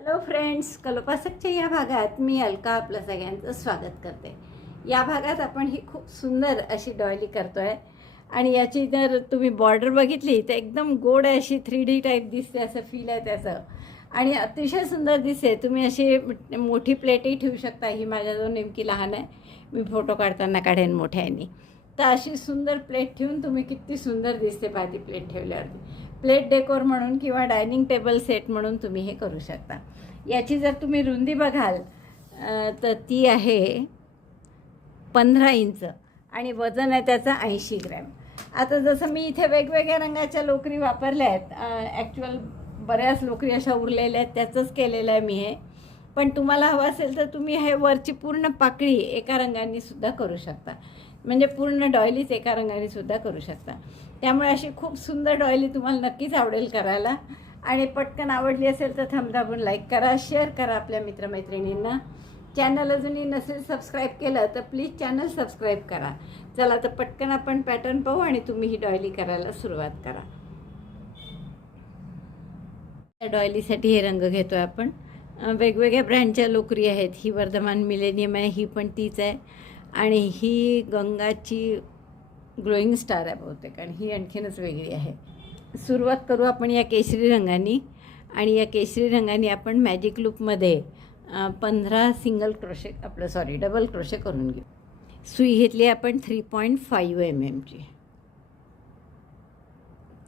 Hello friends, कल्पवासकच्या या भागात मी अलका आपलं सगळ्यांचं स्वागत करते. या भागात आपण ही खूप सुंदर अशी डॉयली करतो आहे आणि याची जर तुम्ही बॉर्डर बघितली तर एकदम गोड अशी 3D टाईप दिसते, असं फील आहे त्याचं आणि अतिशय सुंदर दिसते. तुम्ही अशी मोठी प्लेटही ठेवू शकता. ही माझ्याजवळ नेमकी लहान आहे, मी फोटो काढताना काढेन मोठ्यानी. तर अशी सुंदर प्लेट ठेवून तुम्ही किती सुंदर दिसते पाहिजे प्लेट ठेवल्यावरती. प्लेट डेकोर म्हणून किंवा डायनिंग टेबल सेट म्हणून तुम्ही हे करू शकता. याची जर तुम्ही रुंदी बघाल तर ती आहे 15 इंच आणि वजन आहे त्याचा 80 ग्रॅम. आता जसं मी इथे वेगवेगळ्या रंगाच्या लोकरी वापरल्या आहेत, ॲक्च्युअल बऱ्याच लोकरी अशा उरलेल्या आहेत, त्याचंच केलेलं आहे मी हे. पण तुम्हाला हवं असेल तर तुम्ही हे वरची पूर्ण पाकळी एका रंगाने सुद्धा करू शकता, म्हणजे पूर्ण डॉयलीच एका रंगाने सुद्धा करू शकता. त्यामुळे अशी खूप सुंदर डॉयली तुम्हाला नक्कीच आवडेल करायला. आणि पटकन आवडली असेल तर थंब दाबून लाईक करा, शेअर करा आपल्या मित्रमैत्रिणींना. चॅनल अजूनही नसेल सबस्क्राईब केलं तर प्लीज चॅनल सबस्क्राईब करा. चला तर पटकन आपण पॅटर्न पाहू आणि तुम्ही ही डॉयली करायला सुरुवात करा. त्या डॉयलीसाठी हे रंग घेतो आहे आपण. वेगवेगळ्या ब्रँडच्या लोकरी आहेत. ही वर्धमान मिलेनियम आहे, ही पण तीच आहे, आणि ही गंगाची ग्लोईंग स्टार आहे बहुतेक, आणि ही आणखीनच वेगळी आहे. सुरुवात करू आपण या केशरी रंगाने, आणि या केशरी रंगाने आपण मॅजिक लूपमध्ये 15 सिंगल क्रोशे डबल क्रोशे करून घेऊ. सुई घेतली आपण 3.5 mm.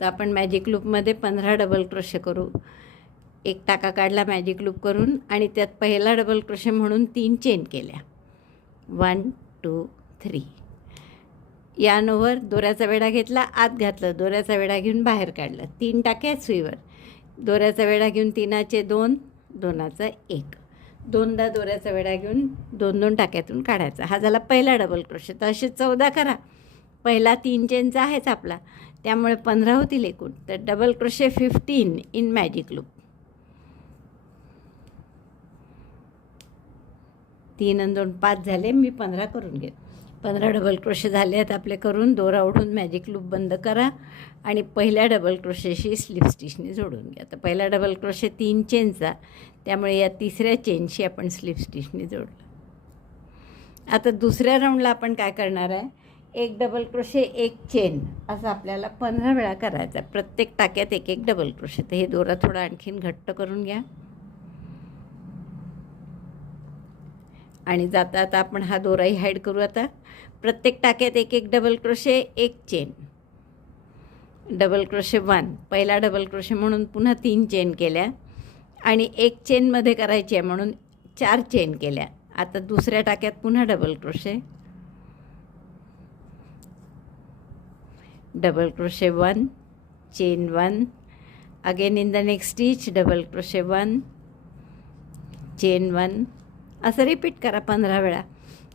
तर आपण मॅजिक लूपमध्ये 15 डबल क्रोशे करू. एक टाका काढला मॅजिक लूप करून आणि त्यात पहिला डबल क्रोशे म्हणून 3 चेन केल्या. 1 2 3. यानोवर दोऱ्याचा वेढा घेतला, आत घातलं, दोऱ्याचा वेढा घेऊन बाहेर काढलं. 3 टाके आहेत सुईवर. दोऱ्याचा वेढा घेऊन 3चे 2, 2चा 1. दोनदा दोऱ्याचा वेढा घेऊन 2-2 टाक्यातून काढायचा. हा झाला पहिला डबल क्रोशे. तर असे 14 करा. पहिला 3 चेनचा आहेच आपला, त्यामुळे 15 होतील एकूण. तर double crochet 15 in magic loop. 3 आणि 2 5 झाले. मी 15 करून घेत. 15 डबल क्रोशे झाले आहेत आपले करून. दोरा ओढून मॅजिक लूप बंद करा आणि पहिल्या डबल क्रोशेशी स्लिप स्टिचने जोडून घ्या. तर पहिला डबल क्रोशे 3 चेनचा, त्यामुळे या तिसऱ्या चेनशी आपण स्लिप स्टिचने जोडलं. आता दुसऱ्या राऊंडला आपण काय करणार आहे, एक डबल क्रोशे 1 चेन असं आपल्याला 15 वेळा करायचं आहे. प्रत्येक टाक्यात एक एक डबल क्रोशे. तर हे दोरा थोडा आणखीन घट्ट करून घ्या. आणि जाता आता आपण हा दोराही हाईड करू. आता प्रत्येक टाक्यात एक एक double crochet, 1 chain, double crochet 1. पहिला डबल क्रोशे म्हणून पुन्हा 3 चेन केल्या आणि 1 चेनमध्ये करायची आहे म्हणून 4 चेन केल्या. आता दुसऱ्या टाक्यात पुन्हा double crochet, double crochet 1, chain 1, again in the next stitch double crochet 1, chain 1. असं रिपीट करा 15 वेळा.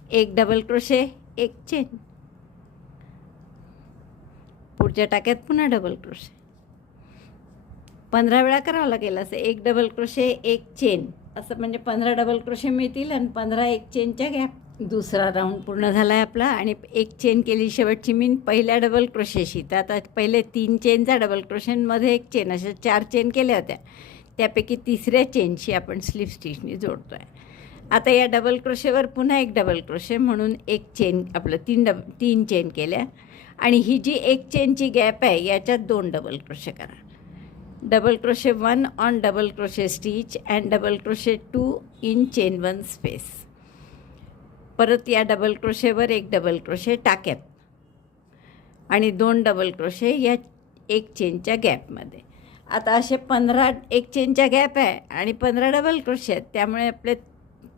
एक डबल क्रोशे, 1 चेन, पुढच्या टाक्यात पुन्हा डबल क्रोशे. 15 वेळा करावं लागेल असं. एक डबल क्रोशे, 1 चेन, असं म्हणजे 15 डबल क्रोशे मिळतील आणि 15 1 चेनच्या गॅप. दुसरा राऊंड पूर्ण झाला आहे आपला आणि 1 चेन केली शेवटची मी पहिल्या डबल क्रोशेशी. तर आता पहिले 3 चेनचा डबल क्रोशेमध्ये 1 चेन, अशा 4 चेन केल्या होत्या. त्यापैकी तिसऱ्या चेनशी आपण स्लिप स्टिचने जोडतो आहे. आता या डबल क्रोशेवर पुन्हा एक डबल क्रोशे म्हणून 1 चेन, आपलं 3 चेन केल्या, आणि ही जी 1 चेनची गॅप आहे याच्यात 2 डबल क्रोशे करा. Double crochet 1 on double crochet stitch and double crochet 2 in chain 1 space. परत या डबल क्रोशेवर 1 डबल क्रोशे टाक्यात आणि 2 डबल क्रोशे या 1 चेनच्या गॅपमध्ये. आता असे 15 1 चेनच्या गॅप आहे आणि 15 डबल क्रोशे आहेत, त्यामुळे आपले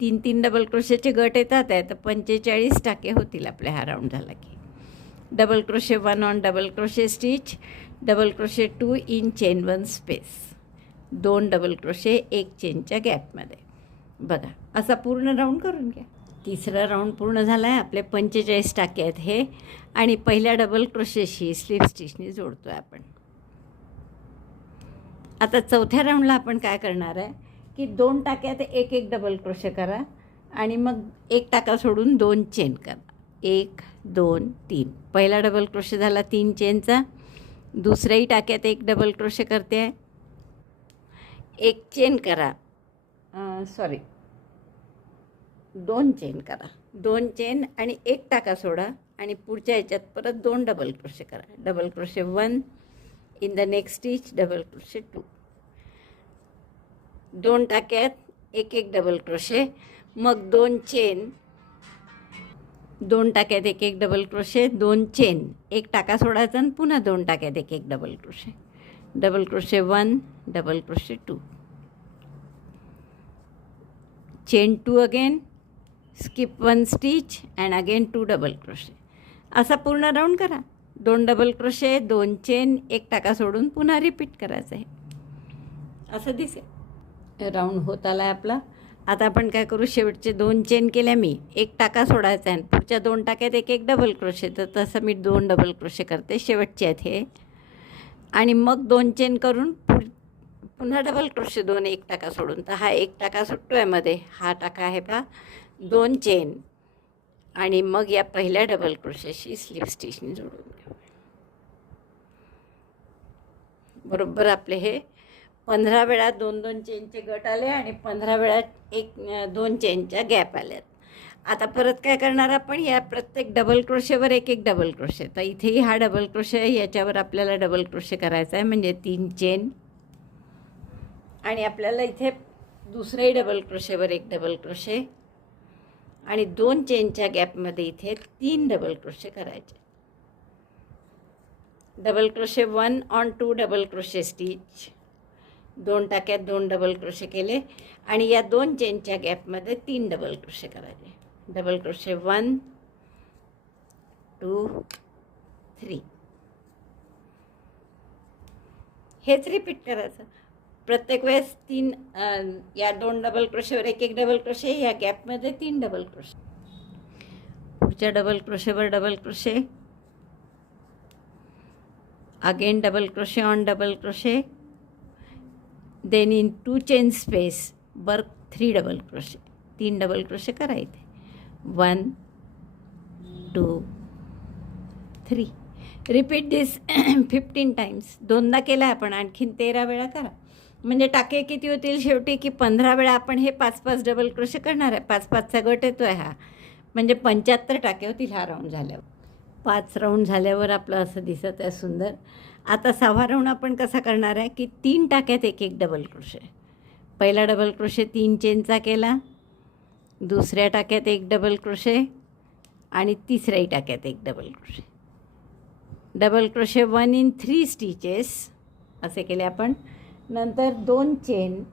3 डबल क्रोशेचे गट येतात आहे. तर 45 टाके होतील आपले हा राऊंड झाला की. Double crochet 1 on double crochet stitch, double crochet 2 in chain 1 space, 2 double crochet 1 चेनच्या गॅपमध्ये. बघा असा पूर्ण राऊंड करून घ्या. तिसरा राऊंड पूर्ण झाला आहे. आपले 45 टाके आहेत हे, आणि पहिल्या डबल क्रोशेशी स्लिप स्टिचने जोडतो आहे आपण. आता चौथ्या राऊंडला आपण काय करणार आहे की 2 टाक्यात एक एक डबल क्रोशे करा आणि मग 1 टाका सोडून 2 चेन करा. 1 2 3. पहिला डबल क्रोशे झाला 3 चेनचा. दुसऱ्याही टाक्यात 1 डबल क्रोशे करते आहे, 1 चेन करा सॉरी 2 चेन करा, 2 चेन आणि 1 टाका सोडा आणि पुढच्या ह्याच्यात परत 2 डबल क्रोशे करा. Double crochet 1 in the next stitch, double crochet 2, 2 टाक्यात 1 डबल क्रोशे, मग 2 चेन, 2 टाक्यात 1 डबल क्रोशे, 2 चेन, 1 टाका सोडायचा आणि पुन्हा 2 टाक्यात 1 double crochet. Double crochet 1, double crochet 2, chain 2 again, skip 1 stitch and again 2 double crochet. असा पूर्ण राऊंड करा. 2 डबल क्रोशे, 2 चेन, 1 टाका सोडून पुन्हा रिपीट करायचं आहे. असं दिसेल. राऊंड होत आला आहे आपला. आता आपण काय करू, शेवटचे 2 चेन केल्या मी, 1 टाका सोडायचा आहे, पुढच्या 2 टाक्यात 1 डबल क्रोशे. तर तसं मी 2 डबल क्रोशे करते, शेवटचे आहेत हे. आणि मग 2 चेन करून पुन्हा डबल क्रोशे 2, 1 टाका सोडून. तर हा 1 टाका सुटतो आहे मध्ये, हा टाका आहे पहा. 2 चेन आणि मग या पहिल्या डबल क्रोशेशी स्लिप स्टिचने जोडून घेऊ. बरोबर आपले हे 15 वेळा 2-2 चेनचे गट आले आणि 15 वेळा 1-2 चेनच्या गॅप आल्यात. आता परत काय करणार आपण, या प्रत्येक डबल क्रोशेवर 1 डबल क्रोशे. तर इथेही हा डबल क्रोशे आहे, याच्यावर आपल्याला डबल क्रोशे करायचा आहे, म्हणजे 3 चेन. आणि आपल्याला इथे दुसऱ्याही डबल क्रोशेवर 1 डबल क्रोशे आणि 2 चेनच्या गॅपमध्ये इथे 3 डबल क्रोशे करायचे. Double crochet 1 on 2 double crochet stitch, 2 टाक्यात 2 डबल क्रोशे केले आणि या 2 चेनच्या गॅपमध्ये 3 डबल क्रोशे करायचे. Double crochet 1, 2, 3. हेच रिपीट करायचं प्रत्येक वेळेस. 3 या 2 डबल क्रोशेवर 1 डबल क्रोशे, या गॅपमध्ये 3 डबल क्रोशे. पुढच्या डबल क्रोशेवर double crochet, again double crochet on double crochet, then in 2 chain space work 3 double crochet. 3 double crochet करायचे. 1, 2, 3. रिपीट दिस 15 टाइम्स. 2दा केला आपण, आणखीन 13 वेळा करा. म्हणजे टाके किती होतील शेवटी, की 15 वेळा आपण हे 5-5 डबल क्रोशे करणार आहे. 5-5चा गट येतो आहे हा, म्हणजे 75 टाके होतील हा राऊंड झाल्यावर. 5 राऊंड झाल्यावर आपलं असं दिसत आहे सुंदर. आता 6वा राऊंड आपण कसा करणार आहे, की 3 टाक्यात 1 डबल क्रोशे. पहिला डबल क्रोशे 3 चेनचा केला, दुसऱ्या टाक्यात 1 डबल क्रोशे आणि तिसऱ्याही टाक्यात 1 double crochet. Double crochet 1 in 3 stitches असे केले आपण. नंतर 2 चेन,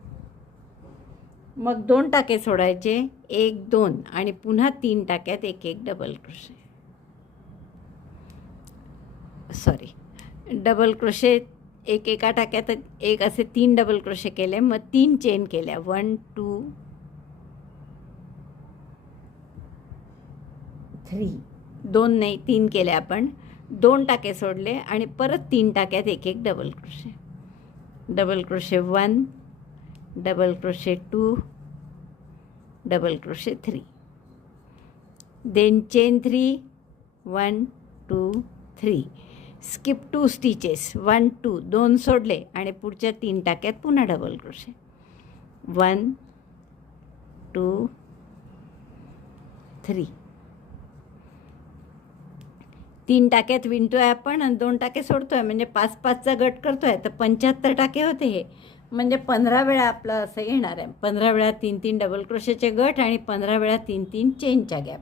मग 2 टाके सोडायचे, 1, 2 आणि पुन्हा 3 टाक्यात 1 double crochet. Sorry, double crochet एका टाक्यात 1 असे 3 डबल क्रोशे केले, मग 3 चेन केल्या, 1, 2, 3. 2 नाही 3 केले आपण. 2 टाके सोडले आणि परत 3 टाक्यात 1 double crochet. Double crochet 1, double crochet 2, double crochet 3. Then chain 3, 1, 2, 3. Skip 2 stitches, 1, 2, 2 सोडले आणि पुढच्या 3 टाक्यात पुन्हा डबल क्रोशे. 1, 2, 3. 3 टाक्यात विणतो आहे आपण आणि 2 टाके सोडतो आहे, म्हणजे 5-5चा गट करतो आहे. तर 75 टाके होते हे, म्हणजे 15 वेळा आपलं असं येणार आहे. 15 वेळा 3-3 डबल क्रोशेचे गट आणि 15 वेळा 3-3 चेनच्या गॅप.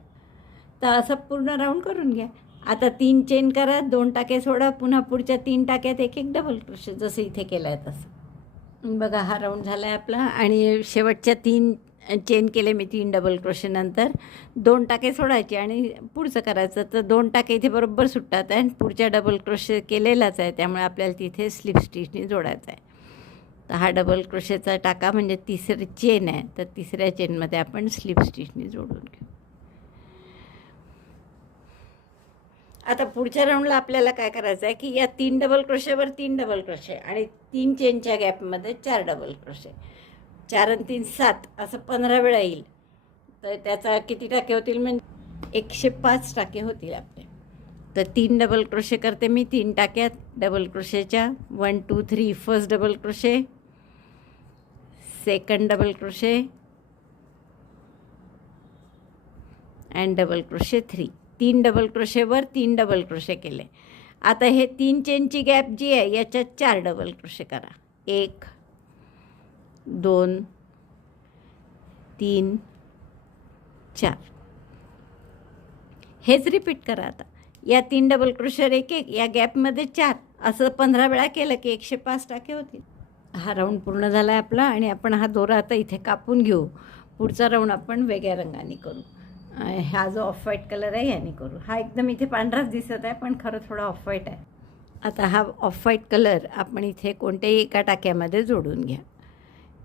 तर असं पूर्ण राऊंड करून घ्या. आता 3 चेन करा, 2 टाके सोडा, पुन्हा पुढच्या 3 टाक्यात 1 डबल क्रोशे, जसं इथे केलं आहे तसं. बघा हा राऊंड झाला आहे आपला. आणि शेवटच्या 3 चेन केले मी 3 डबल क्रोशे. नंतर 2 टाके सोडायचे आणि पुढचं करायचं. तर 2 टाके इथे बरोबर सुटतात आहे, पुढच्या डबल क्रोशे केलेलाच आहे, त्यामुळे आपल्याला तिथे स्लिप स्टिचने जोडायचं आहे. तर हा डबल क्रोशेचा टाका म्हणजे तिसरी चेन आहे, तर तिसऱ्या चेनमध्ये आपण स्लिप स्टिचने जोडून घेऊ. आता पुढच्या राऊंडला आपल्याला काय करायचं आहे, की या 3 डबल क्रोशेवर 3 डबल क्रोशे आणि 3 चेनच्या गॅपमध्ये 4 डबल क्रोशे. 4 आणि 3 7 असं 15 वेळा येईल. तर त्याचा किती टाके होतील, म्हणजे 105 टाके होतील आपले. तर 3 डबल क्रोशे करते मी 3 टाक्यात डबल क्रोशेच्या. 1, 2, 3 first double crochet, second double crochet and double crochet 3. 3 double क्रोशेवर 3 डबल क्रोशे केले. आता हे 3 चेनची गॅप जी आहे याच्यात 4 डबल क्रोशे करा. 1 2 3 4. हेच रिपीट करा. आता या 3 डबल क्रोशेवर 1 1, या गॅपमध्ये 4, असं 15 वेळा केलं की 105 टाके होतील. हा राऊंड पूर्ण झाला आहे आपला आणि आपण हा दोरा आता इथे कापून घेऊ. पुढचा राऊंड आपण वेगळ्या रंगाने करू. हा जो ऑफ व्हाईट कलर आहे याने करू. हा एकदम इथे पांढराच दिसत आहे पण खरं थोडा ऑफ व्हाईट आहे. आता हा ऑफ व्हाईट कलर आपण इथे कोणत्याही एका टाक्यामध्ये जोडून घ्या.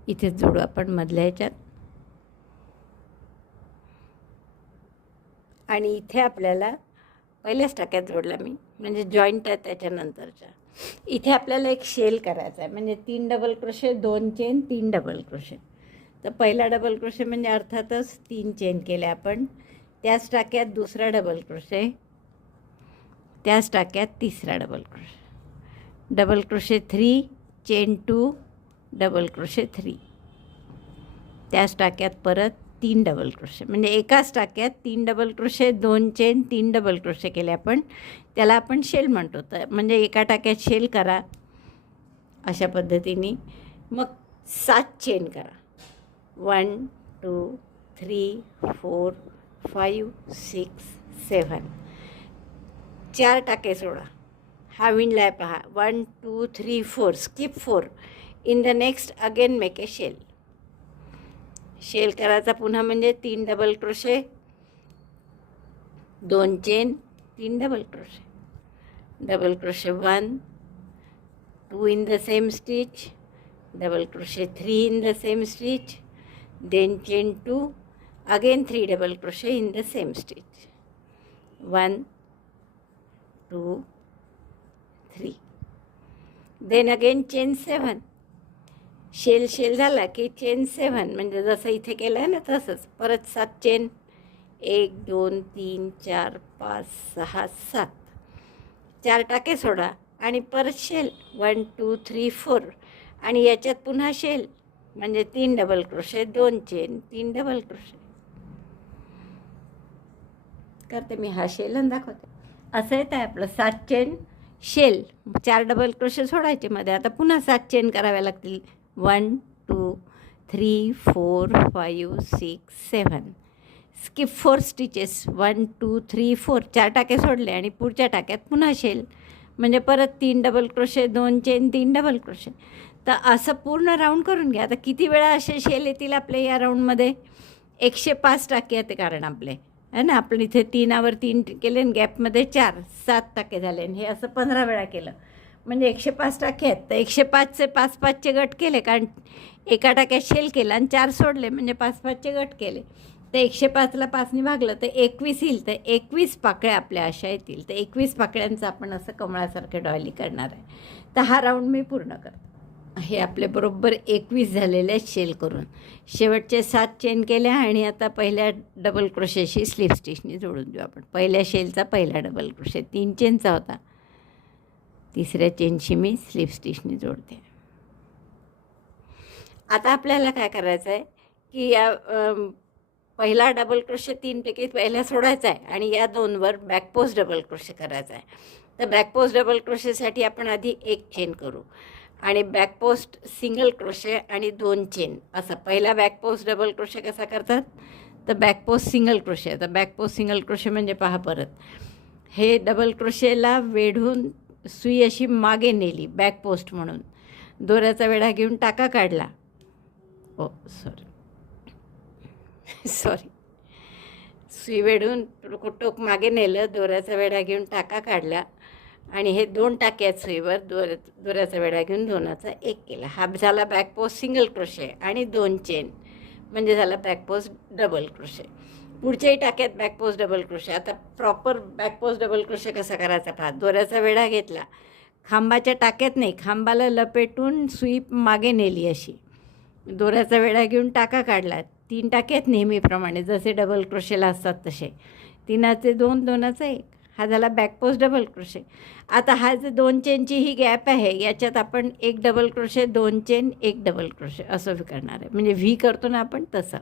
इथेच जोडू आपण मधल्या ह्याच्यात. आणि इथे आपल्याला पहिल्याच टाक्यात जोडला मी, म्हणजे जॉईंट आहे त्याच्यानंतरच्या. इथे आपल्याला एक शेल करायचा आहे, म्हणजे 3 double crochet 2 chain 3 double crochet. तर पहिला डबल क्रोशे म्हणजे अर्थातच 3 चेन केले आपण. त्याच टाक्यात दुसरा डबल क्रोशे, त्याच टाक्यात तिसरा double crochet. Double crochet 3 chain 2 double crochet 3. त्याच टाक्यात परत 3 डबल क्रोशे, म्हणजे एकाच टाक्यात 3 double crochet 2 chain 3 double crochet केले आपण. त्याला आपण शेल म्हणतो. तर म्हणजे एका टाक्यात शेल करा अशा पद्धतीने. मग 7 चेन करा. 1 2 3 4 5 6 7. 4 टाके सोडा. हा विणला आहे पहा. 1 2 3 4. Skip 4. In the next again make a shell. Shell करायचा पुन्हा म्हणजे 3 double crochet 2 chain 3 double crochet. Double crochet 1 2 in the same stitch, double crochet 3 in the same stitch, then chain 2, again 3 double crochet in the same stitch. 1 2 3. then again chain 7. Shell झाला की chain 7, म्हणजे जसं इथे केलं आहे ना तसंच परत 7 चेन. 1 2 3 4 5 6 7. 4 टाके सोडा आणि परत शेल 1 2 3 4. आणि याच्यात पुन्हा शेल, म्हणजे 3 double crochet 2 chain 3 double crochet करते मी. हा शेल आणि दाखवते. असं येत आहे आपलं 7 चेन शेल, 4 डबल क्रोशे सोडायचे मध्ये. आता पुन्हा 7 चेन कराव्या लागतील. 1 2 3 4 5 6 7. Skip 4 stitches. 1 2 3 4. 4 टाके सोडले आणि पुढच्या टाक्यात पुन्हा शेल, म्हणजे परत 3 double crochet 2 chain 3 double crochet. तर असं पूर्ण राऊंड करून घ्या. आता किती वेळा असे शेल येतील आपले या राऊंडमध्ये? 105 टाके येते, कारण आपले आहे ना, आपण इथे 3 3 केले आणि गॅपमध्ये 4 7 टाके झाले. आणि हे असं 15 वेळा केलं म्हणजे 105 टाके आहेत. तर 105चे 5 5चे गट केले, कारण एका टाक्यात शेल केला आणि 4 सोडले, म्हणजे 5 5चे गट केले. तर 105ला 5ने भागलं तर 21 येईल. तर 21 पाकळ्या आपल्या अशा येतील. तर 21 पाकळ्यांचं आपण असं कमळासारखं डॉली करणार आहे. तर हा राऊंड मी पूर्ण करते. हे आपले बरोबर 21 झालेले आहेत शेल करून. शेवटचे 7 चेन केल्या आणि आता पहिल्या डबल क्रोशेशी स्लिप स्टिचनी जोडून देऊ आपण. पहिल्या शेलचा पहिला डबल क्रोशे 3 चेनचा होता, तिसऱ्या चेनशी मी स्लिप स्टिचनी जोडते. आता आपल्याला काय करायचं आहे की या पहिला डबल क्रोशे 3पैकी पहिला सोडायचा आहे आणि या 2वर बॅकपोस्ट डबल क्रोशे करायचा आहे. तर बॅकपोस्ट डबल क्रोशेसाठी आपण आधी 1 चेन करू आणि बॅकपोस्ट सिंगल क्रोशे आणि 2 चेन. असा पहिला बॅकपोस्ट डबल क्रोशे कसा करतात, तर बॅकपोस्ट सिंगल क्रोशे. तर बॅकपोस्ट सिंगल क्रोशे म्हणजे पहा, परत हे डबल क्रोशेला वेढून सुई अशी मागे नेली बॅकपोस्ट म्हणून. दोऱ्याचा वेढा घेऊन टाका काढला. सॉरी सुई वेढून टोक मागे नेलं, दोऱ्याचा वेढा घेऊन टाका काढला आणि हे 2 टाके आहेत सुईवर. दोऱ्याचा वेढा घेऊन 2चा 1 केला. हा झाला बॅकपोस्ट सिंगल क्रोशे आणि 2 चेन, म्हणजे झाला बॅकपोस्ट डबल क्रोशे. पुढच्याही टाक्यात बॅकपोस्ट डबल क्रोशे. आता प्रॉपर बॅकपोस्ट डबल क्रोशे कसा करायचा पहा. दोऱ्याचा वेढा घेतला, खांबाच्या टाक्यात नाही, खांबाला लपेटून सुई मागे नेली अशी. दोऱ्याचा वेढा घेऊन टाका काढला. 3 टाके आहेत नेहमीप्रमाणे, जसे डबल क्रोशेला असतात तसे. 3चे 2 2चा 1. हा झाला बॅक पोस्ट डबल क्रोशे. आता हा जो 2 चेनची ही गॅप आहे याच्यात आपण एक डबल क्रोशे, 2 चेन, एक डबल क्रोशे असं करणार आहे. म्हणजे व्ही करतो ना आपण तसं.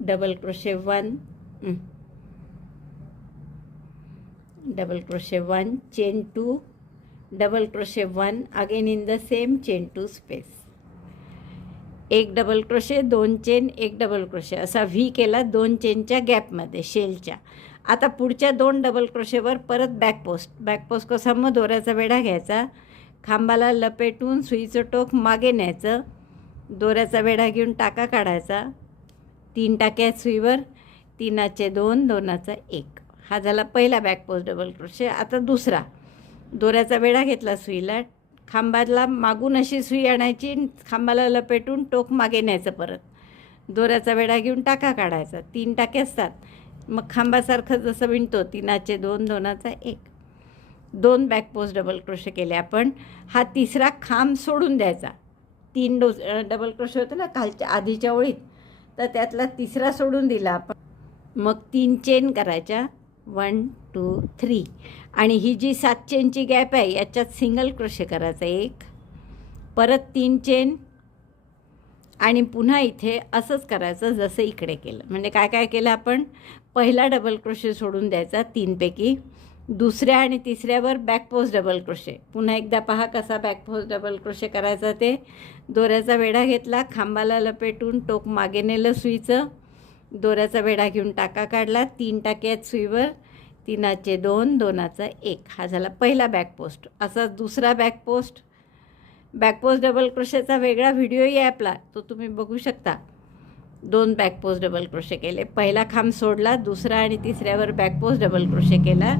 Double crochet 1, double crochet 1, chain 2, double crochet 1, again in the same chain 2 space, एक डबल क्रोशे, 2 चेन, एक डबल क्रोशे असा व्ही केला 2 चेनच्या गॅपमध्ये शेलच्या. आता पुढच्या 2 डबल क्रोशेवर परत बॅक पोस्ट कसा, मग दोऱ्याचा वेढा घ्यायचा, खांबाला लपेटून सुईचं टोक मागे न्यायचं, दोऱ्याचा वेढा घेऊन टाका काढायचा, 3 टाके आहेत सुईवर, 3चे 2, 2चा 1. हा झाला पहिला बॅक पोस्ट डबल क्रोशे. आता दुसरा, दोऱ्याचा वेढा घेतला सुईला, खांबाला मागून अशी सुई आणायची, खांबाला लपेटून टोक मागे न्यायचं, परत दोऱ्याचा वेढा घेऊन टाका काढायचा, 3 टाके असतात, मग खांबासारखं जसं विणतो, 3चे 2, 2चा 1. 2 बॅक पोस्ट डबल क्रोशे केले आपण. हा तिसरा खांब सोडून द्यायचा. 3 डबल क्रोशे होते ना खालच्या आधीच्या ओळीत, तर त्यातला तिसरा सोडून दिला आपण. मग 3 चेन करायच्या, 1 2 3, आणि ही जी 7 चेनची गॅप आहे याच्यात सिंगल क्रोशे करायचा 1, परत 3 चेन, आणि पुन्हा इथे असंच करायचं जसं इकडे केलं. म्हणजे काय काय केलं आपण, पहिला डबल क्रोशे सोडून द्यायचा 3 पैकी, दुसऱ्या आणि तिसऱ्यावर बॅक पोस्ट डबल क्रोशे. पुन्हा एकदा पहा कसा बॅक पोस्ट डबल क्रोशे करायचा ते. दोऱ्याचा वेढा घेतला, खांबाला लपेटून टोक मागे नेलं सुईचं, दोऱ्याचा वेढा घेऊन टाका काढला, 3 टाके आहेत सुईवर, 3चे 2, 2चा 1. हा झाला पहिला बॅक पोस्ट. असा दुसरा बॅक पोस्ट डबल क्रोशेचा वेगळा व्हिडिओही आहे आपला, तो तुम्ही बघू शकता. 2 बॅक पोस्ट डबल क्रोशे केले, पहिला खांब सोडला, दुसरा आणि तिसऱ्यावर बॅक पोस्ट डबल क्रोशे केला.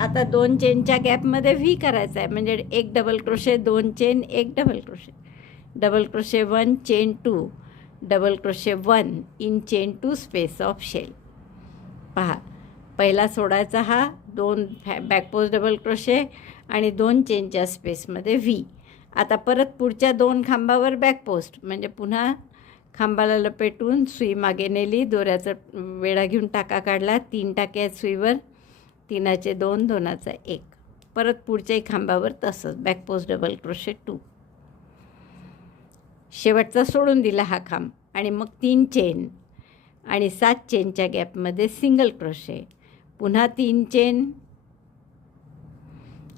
आता 2 चेनच्या गॅपमध्ये व्ही करायचा आहे, म्हणजे एक डबल क्रोशे, 2 चेन, एक double crochet, double crochet 1, chain 2, double crochet 1 in chain 2 space of shell. पहा, पहिला सोडायचा हा, 2 बॅक पोस्ट डबल क्रोशे आणि 2 चेनच्या स्पेसमध्ये व्ही. आता परत पुढच्या 2 खांबावर बॅक पोस्ट, म्हणजे पुन्हा खांबाला लपेटून सुई मागे नेली, दोऱ्याचा वेढा घेऊन टाका काढला, 3 टाके आहेत सुईवर, 3चे 2, 2चा 1. परत पुढच्याही खांबावर तसंच बॅक पोस्ट डबल क्रोशे 2. शेवटचा सोडून दिला हा खांब, आणि मग 3 चेन आणि 7 चेनच्या गॅपमध्ये सिंगल क्रोशे, पुन्हा 3 चेन,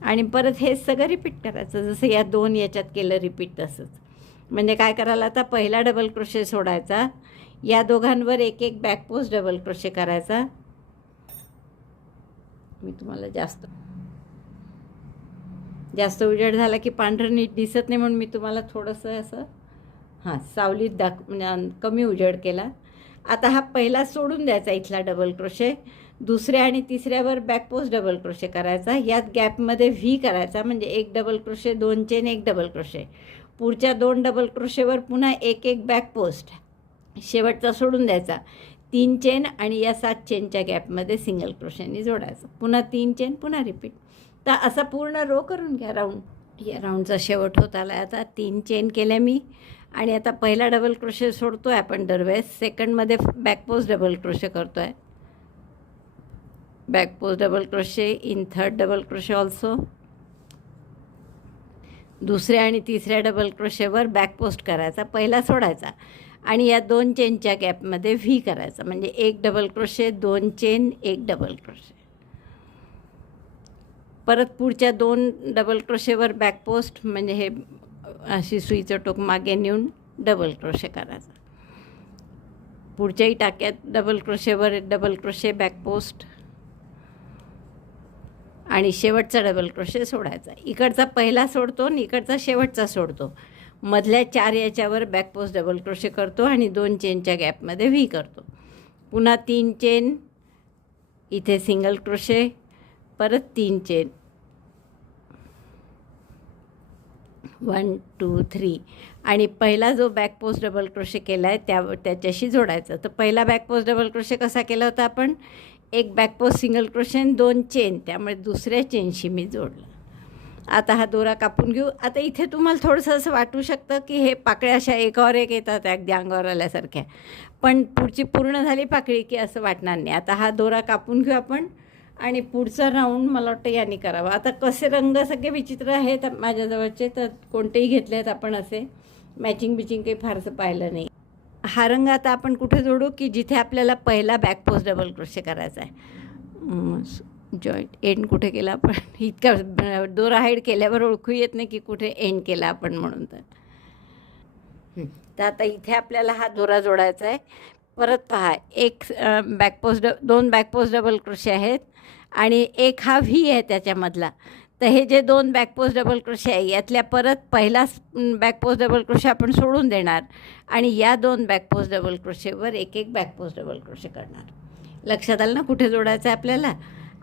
आणि परत हे सगळं रिपीट करायचं जसं या 2 याच्यात केलं रिपीट तसंच. म्हणजे काय करायला, आता पहिला डबल क्रोशे सोडायचा, या दोघांवर एक एक बॅक पोस्ट डबल क्रोशे करायचा. मी तुम्हाला जास्त उजेड झाला की पांढरं नीट दिसत नाही, म्हणून मी तुम्हाला थोडंसं असं सावलीत म्हणजे कमी उजेड केला. आता हा पहिला सोडून द्यायचा इथला डबल क्रोशे, दुसऱ्या आणि तिसऱ्यावर बॅक पोस्ट डबल क्रोशे करायचा, यात गॅपमध्ये व्ही करायचा, म्हणजे एक डबल क्रोशे, 2 चेन, एक डबल क्रोशे. पुढच्या 2 डबल क्रोशेवर पुन्हा एक एक बॅक पोस्ट, शेवटचा सोडून द्यायचा, 3 चेन आणि या 7 चेनच्या गॅपमध्ये सिंगल क्रोशेनी जोडायचं, पुन्हा 3 चेन, पुन्हा रिपीट. तर असा पूर्ण रो करून घ्या राऊंड. या राऊंडचा शेवट होत आला. आता 3 चेन केल्या मी, आणि आता पहिला डबल क्रोशे सोडतो आहे आपण दरवेळेस, सेकंडमध्ये बॅक पोस्ट डबल क्रोशे करतो आहे, back post double crochet in third double crochet also, दुसऱ्या आणि तिसऱ्या डबल क्रोशेवर बॅक पोस्ट करायचा, पहिला सोडायचा, आणि या 2 चेनच्या गॅपमध्ये व्ही करायचा, म्हणजे एक डबल क्रोशे, 2 चेन, एक डबल क्रोशे. परत पुढच्या 2 डबल क्रोशेवर बॅक पोस्ट, म्हणजे हे अशी सुईचं टोक मागे नेऊन डबल क्रोशे करायचा, पुढच्याही टाक्यात डबल क्रोशेवर डबल क्रोशे, बॅक पोस्ट, आणि शेवटचा डबल क्रोशे सोडायचा. इकडचा पहिला सोडतो आणि इकडचा शेवटचा सोडतो, मधल्या 4 याच्यावर बॅक पोस्ट डबल क्रोशे करतो आणि 2 चेनच्या गॅपमध्ये व्ही करतो, पुन्हा 3 चेन, इथे सिंगल क्रोशे, परत 3 चेन, 1 2 3, आणि पहिला जो बॅक पोस्ट डबल क्रोशे केला आहे त्याच्याशी जोडायचं. तर पहिला बॅक पोस्ट डबल क्रोशे कसा केला होता आपण, एक बॅक पोस्ट सिंगल क्रोशे आणि 2 चेन, त्यामुळे दुसऱ्या चेनशी मी जोडलं. आता हा दोरा कापून घेऊ. आता इथे तुम्हाला थोडंसं असं वाटू शकतं की हे पाकळ्या अशा एकावर एक येतात अगदी अंगावर आल्यासारख्या, पण पुढची पूर्ण झाली पाकळी की असं वाटणार नाही. आता हा दोरा कापून घेऊ आपण आणि पुढचा राऊंड मला वाटतं याने करावा. आता कसे रंग सगळे विचित्र आहेत माझ्याजवळचे, तर कोणतेही घेतले आहेत आपण, असे मॅचिंग बिचिंग काही फारसं पाहिलं नाही. हा रंग आता आपण कुठे जोडू की जिथे आपल्याला पहिला बॅक पोस्ट डबल क्रोशे करायचा आहे. जॉईंट एंड कुठे केला आपण, इतका दोरा हाईड केल्यावर ओळखू येत नाही की कुठे एंड केला आपण म्हणून. तर आता इथे आपल्याला हा दोरा जोडायचा आहे. परत पहा, एक दोन बॅक पोस्ट डबल क्रोशे आहेत आणि एक हा व्ही आहे त्याच्यामधला. तर हे जे दोन बॅक पोस्ट डबल क्रोशे आहे यातल्या परत पहिला बॅक पोस्ट डबल क्रोशे आपण सोडून देणार आणि या दोन बॅक पोस्ट डबल क्रोशेवर एक एक बॅक पोस्ट डबल क्रोशे करणार. लक्षात आलं ना कुठे जोडायचं आहे आपल्याला.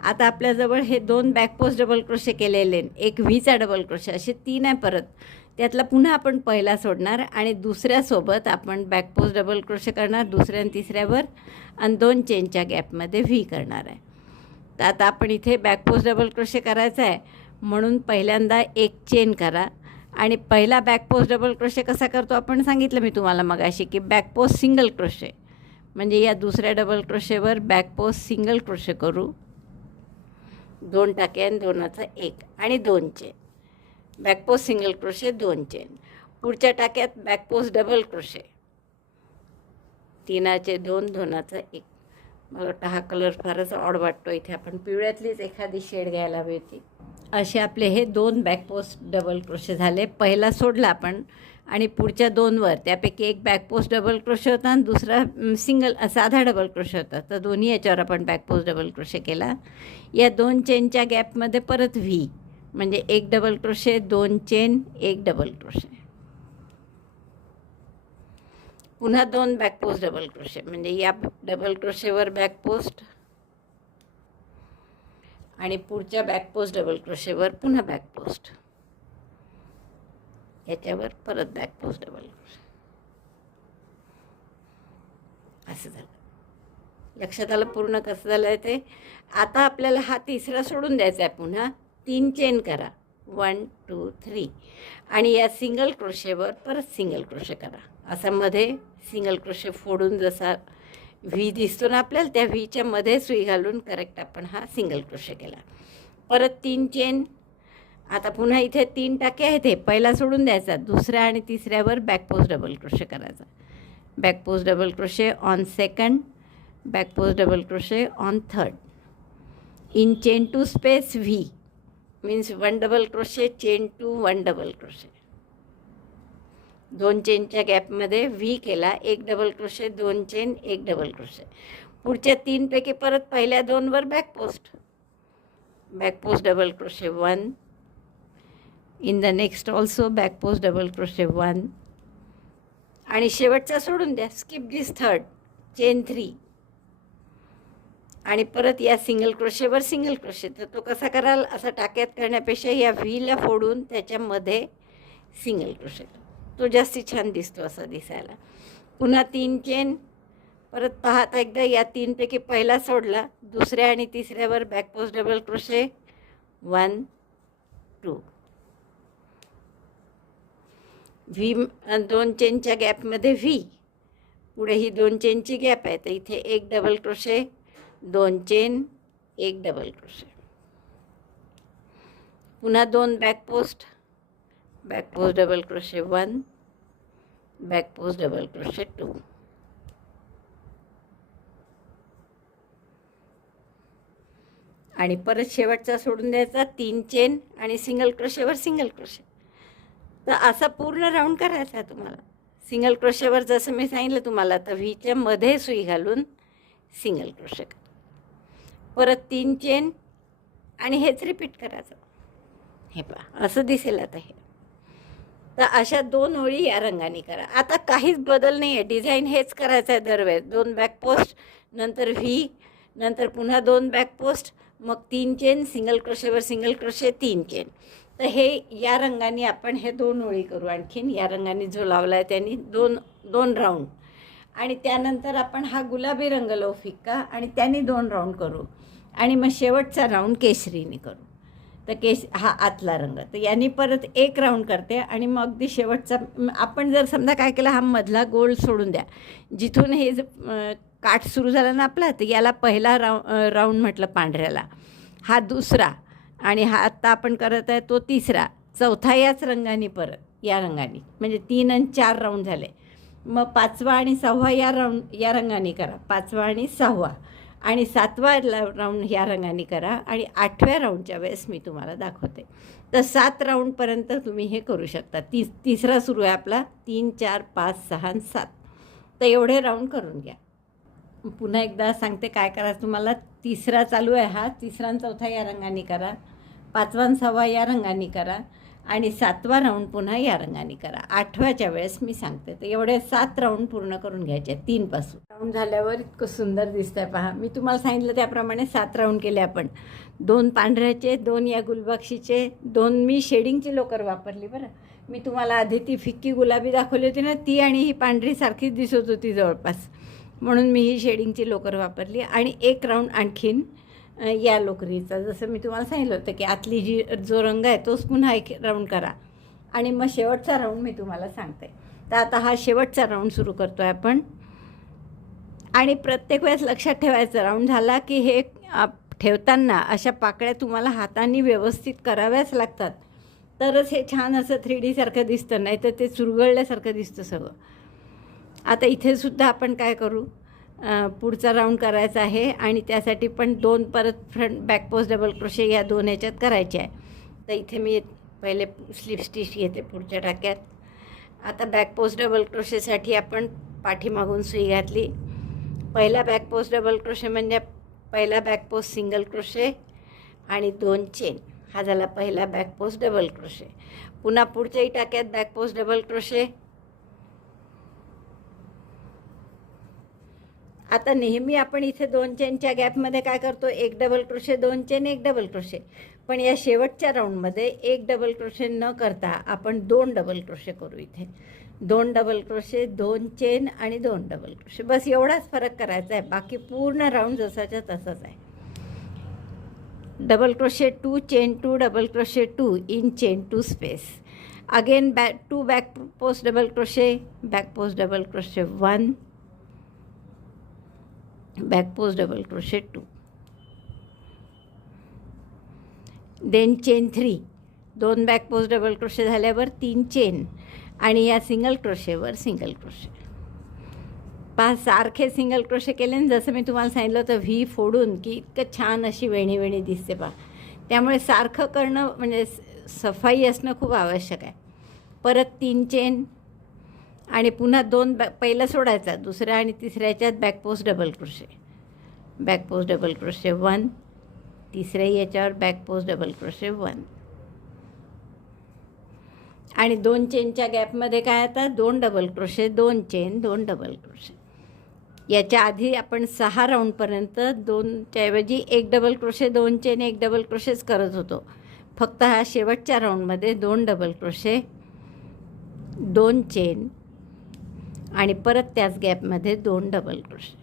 आता आपल्याजवळ हे दोन बॅक पोस्ट डबल क्रोशे केलेले, एक व्हीचा डबल क्रोशे, असे 3 आहे. परत त्यातला पुन्हा आपण पहिला सोडणार आणि दुसऱ्यासोबत आपण बॅक पोस्ट डबल क्रोशे करणार दुसऱ्या आणि तिसऱ्यावर आणि 2 चेनच्या गॅपमध्ये व्ही करणार आहे. तर आता आपण इथे बॅक पोस्ट डबल क्रोशे करायचा आहे म्हणून पहिल्यांदा एक चेन करा आणि पहिला बॅक पोस्ट डबल क्रोशे कसा करतो आपण सांगितलं मी तुम्हाला मगाशी की बॅक पोस्ट सिंगल क्रोशे, म्हणजे या दुसऱ्या डबल क्रोशेवर बॅक पोस्ट सिंगल क्रोशे करू, 2 टाके आणि 2चा 1 आणि 2 chain, back post single crochet 2 chain. पुढच्या टाक्यात बॅक पोस्ट डबल क्रोशे, 3चे 2 2चा 1. मला वाटतं हा कलर फारच ऑड वाटतो, इथे आपण पिवळ्यातलीच एखादी शेड घ्यायला हवी होती. असे आपले हे 2 बॅक पोस्ट डबल क्रोशे झाले. पहिला सोडला आपण आणि पुढच्या 2वर त्यापैकी एक बॅक पोस्ट डबल क्रोशे होता आणि दुसरा सिंगल साधा डबल क्रोशे होता. तर दोन्ही याच्यावर आपण बॅक पोस्ट डबल क्रोशे केला. या 2 चेनच्या गॅपमध्ये परत व्ही, म्हणजे एक double crochet 2 chain 1 double crochet, पुन्हा 2 बॅक पोस्ट डबल क्रोशे, म्हणजे या डबल क्रोशेवर बॅक पोस्ट आणि पुढच्या बॅक पोस्ट डबल क्रोशेवर पुन्हा बॅक पोस्ट, याच्यावर परत बॅक पोस्ट डबल क्रोशे. असं झालं. लक्षात आलं पूर्ण कसं झालं आहे ते. आता आपल्याला हा तिसरा सोडून द्यायचा आहे. पुन्हा 3 चेन करा, 1 2 3 आणि या सिंगल क्रोशेवर परत सिंगल क्रोशे करा. असा मध्ये सिंगल क्रोशे फोडून जसा व्ही दिसतो ना आपल्याला, त्या व्हीच्या मध्ये सुई घालून करेक्ट आपण हा सिंगल क्रोशे केला. परत 3 चेन. आता पुन्हा इथे 3 टाके आहेत, हे पहिला सोडून द्यायचा, दुसऱ्या आणि तिसऱ्यावर बॅक पोस्ट डबल क्रोशे करायचा. Back post double crochet on second, back post double crochet on third. In chain two space V means 1 double crochet chain two 1 double crochet, 2 चेनच्या गॅपमध्ये व्ही केला, 1 double crochet 2 chain 1 double crochet. पुढच्या 3 पैकी परत पहिल्या 2वर back post double crochet 1, in the next also back post double crochet 1 आणि शेवटचा सोडून द्या, स्किप दिस थर्ड, चेन 3 आणि परत या सिंगल क्रोशेवर सिंगल क्रोशे. तर तो कसा कराल, असा टाक्यात करण्यापेक्षा या व्हीला फोडून त्याच्यामध्ये सिंगल क्रोशे, तो जास्ती छान दिसतो असा दिसायला. पुन्हा 3 चेन. परत पाहता एकदा या 3 पैकी पहिला सोडला, दुसऱ्या आणि तिसऱ्यावर back post double crochet 1 2 V, 2 चेनच्या गॅपमध्ये व्ही, पुढे ही 2 चेनची गॅप आहे, तर इथे 1 double crochet 2 chain 1 double crochet. पुन्हा 2 back post double crochet 1, back post double crochet 2 आणि परत शेवटचा सोडून द्यायचा, 3 चेन आणि सिंगल क्रोशेवर सिंगल क्रोशे. तर असा पूर्ण राऊंड करायचा आहे तुम्हाला. सिंगल क्रोशेवर जसं मी सांगितलं तुम्हाला, तर व्हीच्या मध्ये सुई घालून सिंगल क्रोशे करा, परत 3 चेन आणि हेच रिपीट करायचं. हे पहा असं दिसेल आता हे. तर अशा 2 ओळी या रंगाने करा. आता काहीच बदल नाही आहे, डिझाईन हेच करायचं आहे दरवेळेस. 2 बॅक पोस्ट, नंतर व्ही, नंतर पुन्हा 2 बॅक पोस्ट, मग 3 चेन, सिंगल क्रोशेवर सिंगल क्रोशे 3 चेन. तर हे या रंगाने आपण हे 2 ओळी करू. आणखीन या रंगाने जो लावला आहे त्यांनी 2 राऊंड आणि त्यानंतर आपण हा गुलाबी रंग लावू फिक्का आणि त्यांनी 2 राऊंड करू आणि मग शेवटचा राऊंड केशरीने करू. तर केस हा आतला रंग. तर यांनी परत एक राऊंड करते आणि मग अगदी शेवटचा आपण जर समजा काय केलं, हा मधला गोल सोडून द्या, जिथून हे काठ सुरू झाला ना आपला, तर याला पहिला राऊंड म्हटलं पांढऱ्याला, हा दुसरा, आणि हा आत्ता आपण करत आहे तो तिसरा, चौथा याच रंगाने परत या रंगाने, म्हणजे 3 आणि 4 राऊंड झाले. मग 5वा आणि 6वा या रंगाने करा, 5वा आणि 6वा, आणि 7वा राऊंड ह्या रंगाने करा, आणि 8व्या राऊंडच्या वेळेस मी तुम्हाला दाखवते. तर 7 राऊंडपर्यंत तुम्ही हे करू शकता. तिसरा सुरू आहे आपला, 3 4 5 6 आणि 7. तर एवढे राऊंड करून घ्या. पुन्हा एकदा सांगते काय करायचं तुम्हाला. तिसरा चालू आहे, हा तिसरा आणि चौथा या रंगाने करा, 5वा आणि 6वा या रंगाने करा, आणि 7वा राऊंड पुन्हा या रंगाने करा. 8व्याच्या वेळेस मी सांगते. तर एवढे 7 राऊंड पूर्ण करून घ्यायचे 3 पासून. राऊंड झाल्यावर इतकं सुंदर दिसतं आहे पहा. मी तुम्हाला सांगितलं त्याप्रमाणे 7 राऊंड केले आपण. 2 पांढऱ्याचे, 2 या गुलबक्षीचे, 2 मी शेडिंगची लोकर वापरली बरं. मी तुम्हाला आधी ती फिक्की गुलाबी दाखवली होती ना, ती आणि ही पांढरी सारखीच दिसत होती जवळपास, म्हणून मी ही शेडिंगची लोकर वापरली. आणि 1 राऊंड आणखीन या लोकरीचा, जसं मी तुम्हाला सांगितलं होतं की आतली जो रंग आहे तोच पुन्हा 1 राऊंड करा, आणि मग शेवटचा राऊंड मी तुम्हाला सांगते. तर आता हा शेवटचा राऊंड सुरू करतो आहे आपण. आणि प्रत्येक वेळेस लक्षात ठेवायचं, राऊंड झाला की हे ठेवताना अशा पाकळ्या तुम्हाला हाताने व्यवस्थित कराव्याच लागतात, तरच हे छान असं 3D सारखं दिसतं, नाही तर ते चुरगळल्यासारखं दिसतं सगळं. आता इथे सुद्धा आपण काय करू, पुढचा राऊंड करायचा आहे, आणि त्यासाठी पण 2 परत front back post double crochet या 2 ह्याच्यात करायचे आहे. तर इथे मी पहिले स्लिप स्टिच घेते पुढच्या टाक्यात. आता बॅक पोस्ट डबल क्रोशेसाठी आपण पाठीमागून सुई घातली. पहिला बॅक पोस्ट डबल क्रोशे म्हणजे पहिला बॅक पोस्ट सिंगल क्रोशे आणि 2 चेन, हा झाला पहिला बॅक पोस्ट डबल क्रोशे. पुन्हा पुढच्याही टाक्यात बॅक पोस्ट डबल क्रोशे. आता नेहमी आपण इथे 2 चेनच्या गॅपमध्ये काय करतो, 1 double crochet, 2 chain, 1 double crochet. पण या शेवटच्या राऊंडमध्ये 1 डबल क्रोशे न करता आपण 2 डबल क्रोशे करू. इथे 2 डबल क्रोशे, 2 चेन आणि 2 डबल क्रोशे, बस एवढाच फरक करायचा आहे. बाकी पूर्ण राऊंड जसाच्या तसाच आहे. Double crochet 2, chain 2, double crochet 2 in chain 2 space. Again 2 back post double crochet, back post double crochet 1, back post double crochet 2, then chain 3, 2 back post double crochet झाल्यावर 3 चेन, आणि या सिंगल क्रोशेवर सिंगल क्रोशे. 5 सारखे single crochet केले, जसं मी तुम्हाला सांगितलं होतं व्ही फोडून की इतकं छान अशी वेणी वेणी दिसते पहा. त्यामुळे सारखं करणं म्हणजे सफाई असणं खूप आवश्यक आहे. परत 3 चेन, आणि पुन्हा 2 पहिलं सोडायचा, दुसऱ्या आणि तिसऱ्याच्यात back post double crochet, back post double crochet 1, तिसऱ्या याच्यावर बॅक पोस्ट डबल क्रोशे 1, आणि 2 चेनच्या गॅपमध्ये काय आता 2 double crochet, 2 chain, 2 double crochet. याच्या आधी आपण 6 राऊंडपर्यंत 2च्या ऐवजी 1 डबल क्रोशे, 2 चेन, 1 डबल क्रोशेच करत होतो. फक्त हा शेवटच्या राऊंडमध्ये 2 डबल क्रोशे, 2 चेन, आणि परत त्याच गॅपमध्ये 2 double crochet,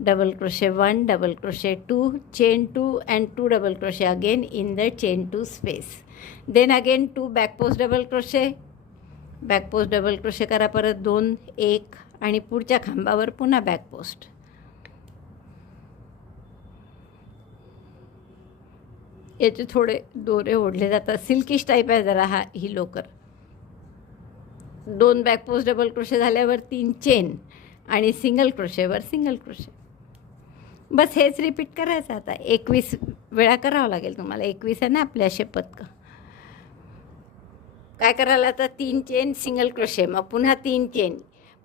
double crochet 1, double crochet 2, chain 2 and 2 double crochet again in the chain 2 space. Then again 2 back post double crochet, back post double crochet करा परत 2, 1, आणि पुढच्या खांबावर पुन्हा बॅक पोस्ट. याचे थोडे दोरे ओढले जातात, सिल्किश टाईप आहे जरा ही लोकर. 2 बॅक पोस्ट डबल क्रोशे झाल्यावर 3 चेन, आणि सिंगल क्रोशेवर सिंगल क्रोशे. बस हेच रिपीट करायचं. आता 21 वेळा करावं लागेल तुम्हाला. 21 आहे ना आपल्या असे पदकं. काय करायला आता 3 चेन, सिंगल क्रोशे, मग पुन्हा 3 चेन,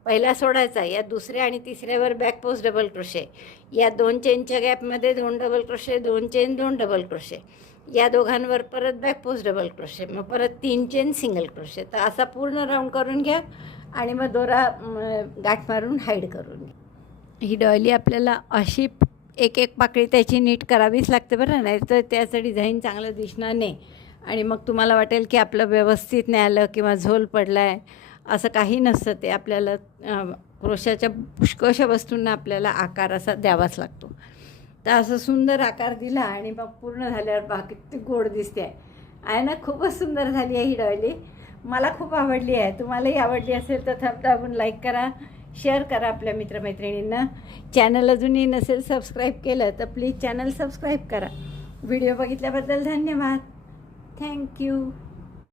पहिला सोडायचा, या दुसऱ्या आणि तिसऱ्यावर बॅक पोस्ट डबल क्रोशे, या 2 चेनच्या गॅपमध्ये 2 double crochet, 2 chain, 2 double crochet, या दोघांवर परत बॅक पोस्ट डबल क्रोशे, मग परत 3 चेन, सिंगल क्रोशे. तर असा पूर्ण राऊंड करून घ्या, आणि मग दोरा गाठ मारून हाईड करून घ्या. ही डॉयली आपल्याला अशी एक पाकळी त्याची नीट करावीच लागते बरं, नाही तर त्याचं डिझाईन चांगलं दिसणार नाही, आणि मग तुम्हाला वाटेल की आपलं व्यवस्थित नाही आलं किंवा झोल पडला आहे. असं काही नसतं. ते आपल्याला क्रोशाच्या पुष्कळशा वस्तूंना आपल्याला आकार असा द्यावाच लागतो. तर असं सुंदर आकार दिला आणि मग पूर्ण झाल्यावर बा किती गोड दिसते आहे ना. खूपच सुंदर झाली आहे ही डॉली. मला खूप आवडली आहे. तुम्हालाही आवडली असेल तर थंब दाबून लाईक करा, शेअर करा आपल्या मित्रमैत्रिणींना. चॅनल अजूनही नसेल सबस्क्राईब केलं तर प्लीज चॅनल सबस्क्राईब करा. व्हिडिओ बघितल्याबद्दल धन्यवाद. थँक्यू.